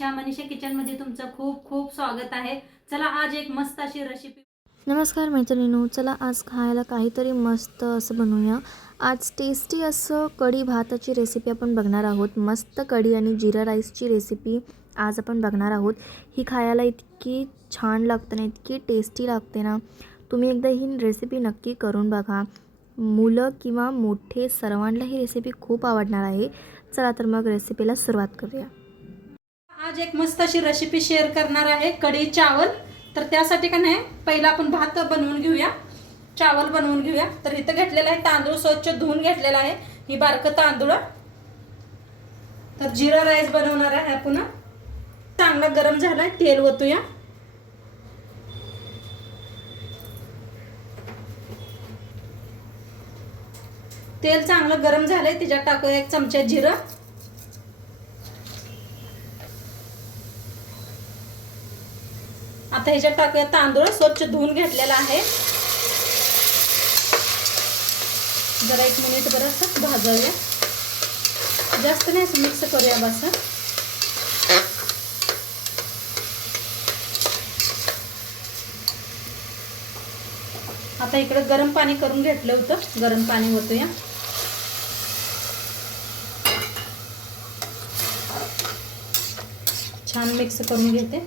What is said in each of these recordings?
मनीषा किचनमध्ये तुमचं खूप खूप स्वागत आहे। चला आज एक मस्त अशी रेसिपी। नमस्कार मैत्रिणींनो, चला आज खायला काहीतरी मस्त असं बनवूया। आज टेस्टी असं कढी भाताची रेसिपी आपण बघणार आहोत। मस्त कढी आणि जिरा राईसची रेसिपी आज आपण बघणार आहोत। ही खायला इतकी छान लागते ना, इतकी टेस्टी लागते ना, तुम्ही एकदा ही रेसिपी नक्की करून बघा। मुलं किंवा मोठे सर्वांना ही रेसिपी खूप आवडणार आहे। चला तर मग रेसिपीला सुरुवात करूया। आज एक मस्त अशी रेसिपी शेअर करणार आहे, कढी चावल। तर त्यासाठी का नाही पहिला आपण भात बनवून घेऊया, चावल बनवून घेऊया। तर इथं घेतलेला आहे तांदूळ, स्वच्छ धुवून घेतलेला आहे, ही बारकं तांदूळ। तर जिरा राईस बनवणार आहे आपण। चांगला गरम झालाय, तेल ओतूया। तेल चांगलं गरम झालंय, त्याच्यात टाकूया 1 चमचा जिरं। आता ह्याच्यात टाकूया तांदूळ, स्वच्छ धुवून घेतलेला आहे। जरा 1 मिनिट बरं भाजावूया, जास्त नाही असं मिक्स करूया बस। आता इकडे गरम पाणी करून घेतलं होतं, गरम पाणी ओतूया। छान मिक्स करून घेते।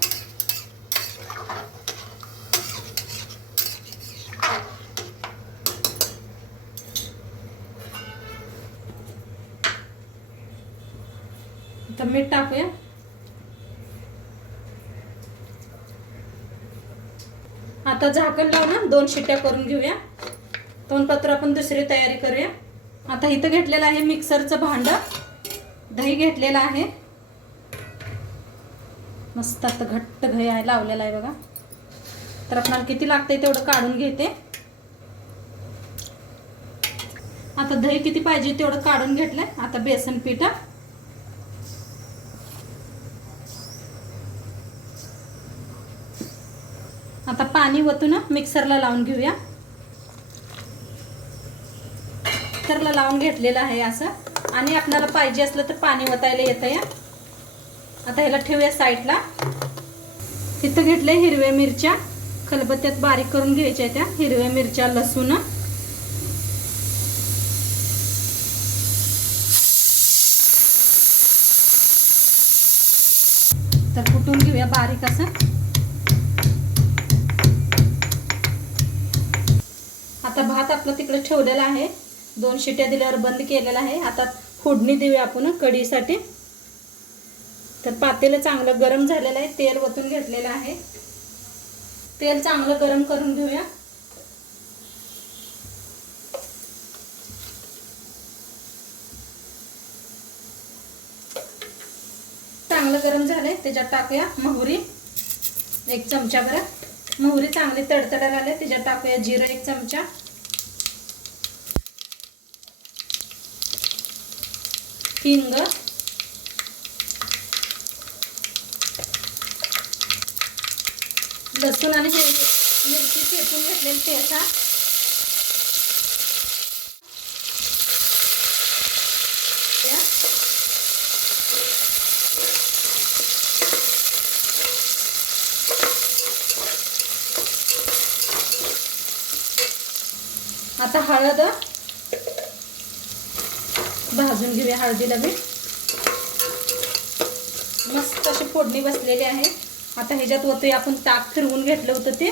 आता मीठ टाकूया। आता झाकण लावून 2 शिट्ट्या करून घेऊया। तोंडपत्र आपण दुसरी तयारी करूया। आता इथं घेतलेलं आहे मिक्सरचं भांडं, दही घेतलेलं आहे, मस्त आता घट्ट दही आहे लावलेला आहे बघा। तर आपल्याला किती लागतंय तेवढं काढून घेते। आता दही किती पाहिजे तेवढं काढून घेतलंय। आता बेसन पीठ, आता पाणी ओतून मिक्सरला लावून घेऊया। मिक्सरला लावून घेतलेलं आहे असं, आणि आपल्याला पाहिजे असलं तर पाणी ओतायला येतं या। आता ह्याला ठेवूया साईडला। इथं घेतलंय हिरव्या मिरच्या, खलबत्त्यात बारीक करून घ्यायच्या त्या हिरव्या मिरच्या, लसूण। तर कुटून घेऊया बारीक असं। आता भात आपलं तिकडे ठेवलेला आहे, 2 शिट्ट्या दिल्यावर बंद केलेला आहे। आता फोडणी देऊया आपण कढीसाठी। तर पातेलं चांगलं गरम झालेलं आहे, तेल ओतून घेतलेलं आहे। तेल चांगलं गरम करून घेऊया। चांगलं गरम झालंय, त्याच्यात टाकूया मोहरी 1 चमचा भर। मोहरी चांगली तडतडायला आले, त्याच्यात टाकूया जिरं 1 चमचा, हिंग, लसूण आणि मिरची चेचून घेतलेली ठेचा, आता हळद भाजून घेऊया, हळदीला बी मस्त अशी फोडणी बसलेली आहे। आता ह्याच्यात ओतूया आपण ताक फिरवून घेतलं होतं ते।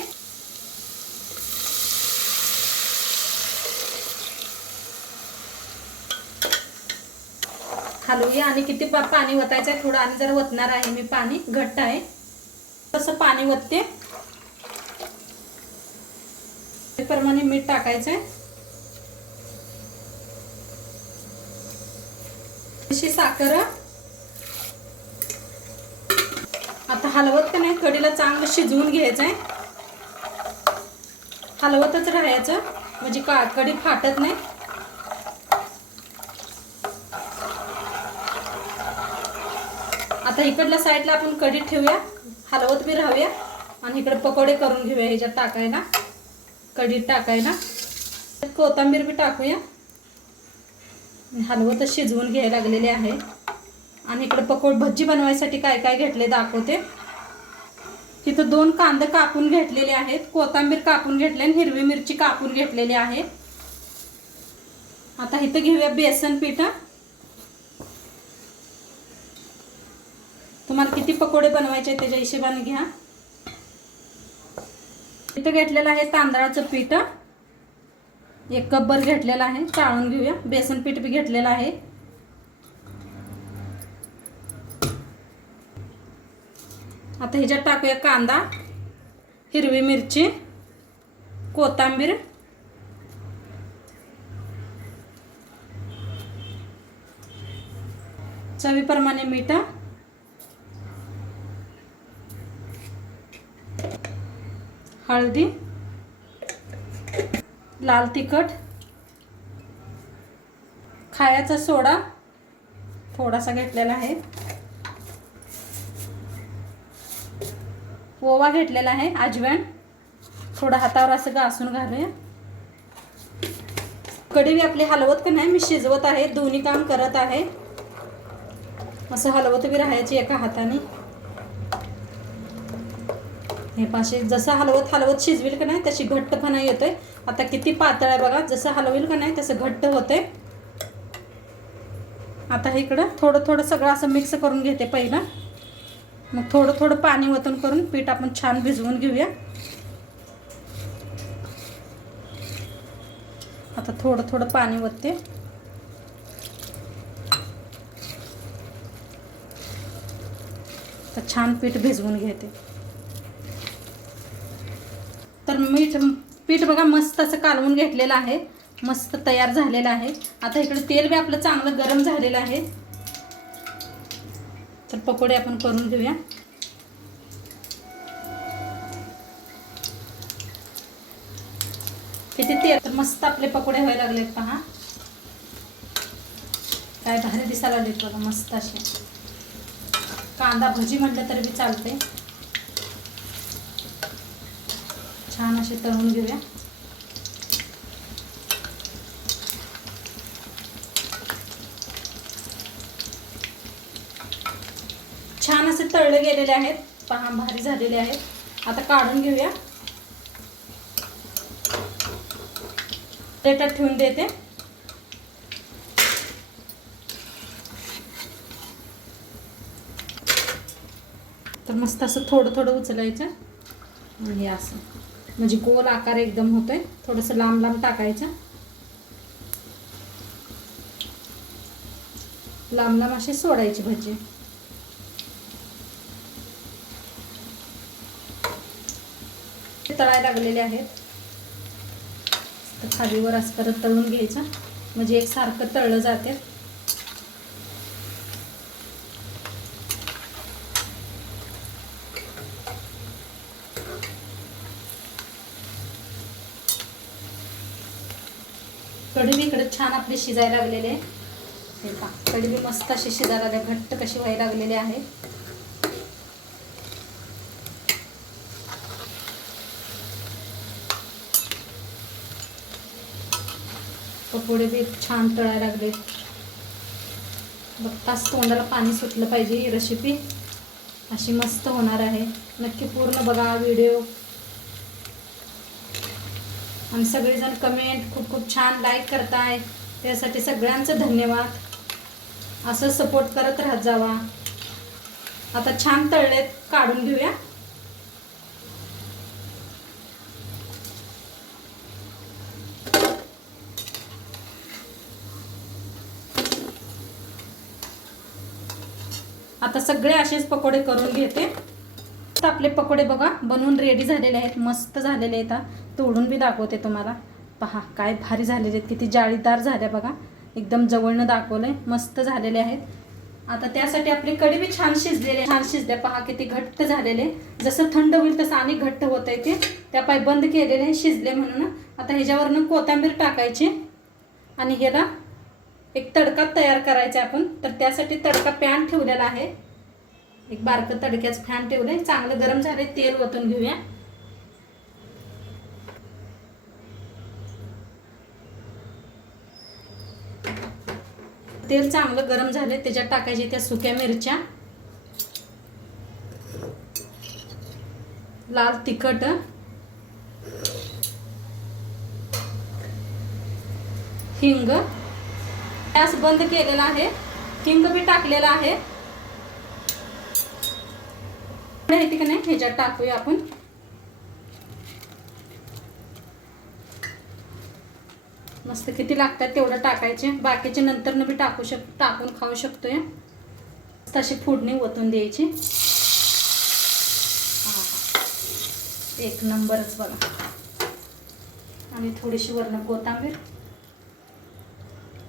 हलवूया आणि किती पाणी ओतायचं आहे, थोडं आणि जरा ओतणार आहे मी, पाणी घट्ट आहे तसं पाणी ओतते। त्याप्रमाणे मीठ टाकायचं आहे, अशी साखर। आता हलवत का नाही, कढीला चांगलं शिजवून घ्यायचं आहे, हलवतच राहायचं म्हणजे कढी फाटत नाही। आता इकडल्या साईडला आपण कढी ठेवूया, हलवत बी राहूया, आणि इकडे पकोडे करून घेऊया ह्याच्यात टाकायला, कढीत टाकायला। कोथिंबीर बी टाकूया, हलवत शिजवून घ्यायला लागलेले आहे। आणि इकडे भजी बनवायसाठी काय काय घेतले दाखवते. तिथं 2 कांदे कापून घेतलेले आहेत, कोथिंबीर कापून घेतले आणि हिरवी मिरची कापून घेतलेली आहे. आता इथं घेऊया बेसन पीठ. तुम्हाला किती पकोडे बनवायचे त्याच्या हिशोबाने घ्या. इथं घेतलेलं आहे तांदळाचं पीठ, 1 कपभर घेतलेलं आहे. चाळून घेऊया. बेसन पीठ बी घेतलेलं आहे. आता ह्याच्यात टाकूया कांदा, हिरवी मिरची, कोथिंबीर, चवीप्रमाणे मीठ, हळदी, लाल तिखट, खायचा सोडा थोडासा घेतलेला आहे, ओवा घेतलेला आहे, अजवाइन थोडा हातावर असं घासून घालूया. कढी आपली हलवत का नाही, मी शिजवत आहे, दोन्ही काम करत आहे. असं हलवत बी राहायची एका हाताने. हे पाशे जसं हलवत शिजविल का नाही तशी घट्टपणा येतोय. आता किती पातळ आहे बघा, जसं हलविल का नाही तसं घट्ट होते. आता इकडं थोडं थोडं सगळं असं मिक्स करून घेते पहिला. मग थोडं थोडं पाणी वतून करून पीठ आपण छान भिजवून घेऊया. आता थोडं थोडं पाणी वतते. तर छान पीठ भिजवून घेते. तर पीठ बघा मस्त असं कालवून घेतलेलं आहे, मस्त तयार झालेलं आहे. आता इकडे तेल बी आपलं चांगलं गरम झालेलं आहे. तर पकोडे आपण करून घेऊया. किती तेल, तर मस्त आपले पकोडे व्हायला लागलेत पहा. काय भारी दिसायला लागलेत बघा, मस्त असे. कांदा भजी म्हटलं तरी बी चालते. छान असे तळून घेऊया. छान असे तळले गेलेले आहेत पहा, भारी झालेले आहेत. आता काढून घेऊया. प्लेटात ठेवून देते. तर मस्त असं थोडं थोडं उचलायचं आणि असं म्हणजे गोल आकार एकदम होतोय. थोडंसं लांब लांब टाकायचं, लांब लांब असे सोडायचे भजी. तळायला लागलेले आहेत. तर खालीवर असं करत तळून घ्यायचं म्हणजे एकसारखं तळलं जाते. कढी बी इकडे छान आपली शिजायला लागलेली आहे. हे पहा, कढी बी मस्त अशी शिजायला लागली, घट्ट कशी व्हायला लागलेली आहे. पकोडे बी छान तळायला लागले. बघताच तोंडाला पाणी सुटलं पाहिजे. ही रेसिपी अशी मस्त होणार आहे. नक्की पूर्ण बघा व्हिडिओ. आणि सगळेजण कमेंट खूप खूप छान लाईक करताय, त्यासाठी सगळ्यांचं धन्यवाद. असं सपोर्ट करत राहत जावा. आता छान तळलेत, काढून घेऊया. आता सगळे असेच पकोडे करून घेते. तर आपले पकोडे बघा बनवून रेडी झालेले आहेत, मस्त झालेले आहेत. तोडून बी दाखवते तुम्हाला. पहा काय भारी झालेले आहेत, किती जाळीदार झाल्या बघा. एकदम जवळनं दाखवलंय, मस्त झालेले आहेत. आता त्यासाठी आपली कढी बी छान शिजलेली, छान शिजले पहा, किती घट्ट झालेले. जसं थंड होईल तसं आणि घट्ट होत आहे ते. त्या पाय बंद केलेले आहे शिजले म्हणून. आता ह्याच्यावरनं कोथिंबीर टाकायची आणि ह्याला एक तडका तयार करायचा आपण. तर त्यासाठी तडका पॅन ठेवलेला आहे, एक बारकं तडक्याचं फॅन ठेवलंय. चांगलं गरम झाले, तेल ओतून घेऊया. तेल चांगलं गरम झाले, त्याच्यात टाकायची त्या सुक्या मिरच्या, लाल तिखट, हिंग, गॅस बंद केलेला आहे, हिंग बी टाकलेला आहे. ठीक नाही, ह्याच्यात टाकूया आपण. मस्त किती लागतात तेवढं टाकायचे, बाकीचे नंतर न बी टाकून खाऊ शकतोय. तशी फोडणी ओतून द्यायची. एक नंबरच बघा. आणि थोडीशी वरण कोथिंबीर.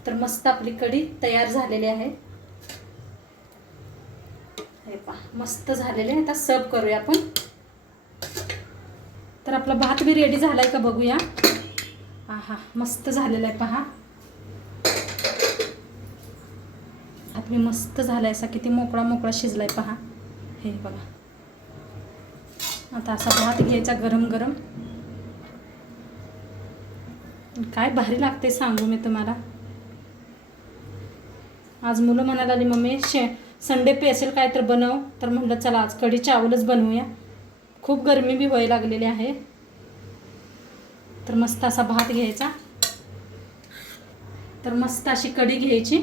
तर मस्त आपली कढी तयार झालेली आहे. हे पहा मस्त झालेले. आता सर्व करूया आपण. तर आपला भात बी रेडी झालाय का बघूया. आहा मस्त झालेला आहे पहा. भात बी मस्त झालाय, असा किती मोकळा मोकळा शिजलाय पहा. हे बघा. आता असा भात घ्यायचा गरम गरम. काय भारी लागते सांगू मी तुम्हाला. आज मुलं म्हणायला आली मम्मी संडे स्पेशल काय तर बनव. तर म्हटलं चला आज कढी चावलच बनवूया. खूप गरमी बी व्हायला लागलेली आहे. तर मस्त असा भात घ्यायचा. तर मस्त अशी कढी घ्यायची.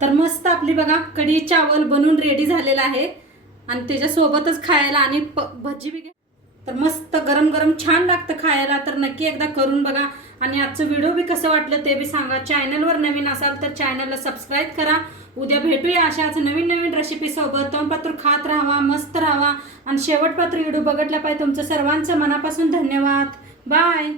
तर मस्त आपली बघा कढी चावल बनून रेडी झालेला आहे. आणि त्याच्यासोबतच खायला आणि भजी बी. तर मस्त गरम गरम छान लागतं खायला. तर नक्की एकदा करून बघा. आणि आजचं व्हिडिओ बी कसं वाटलं ते बी सांगा. चॅनलवर नवीन असाल तर चॅनलला सबस्क्राईब करा. उद्या भेटूया अशाच नवीन नवीन रेसिपी सोबत. तोंडपात्र खात राहावा, मस्त राहावा. आणि शेवटपात्र व्हिडिओ बघितला पाहिजे. तुमचं सर्वांचं मनापासून धन्यवाद. बाय.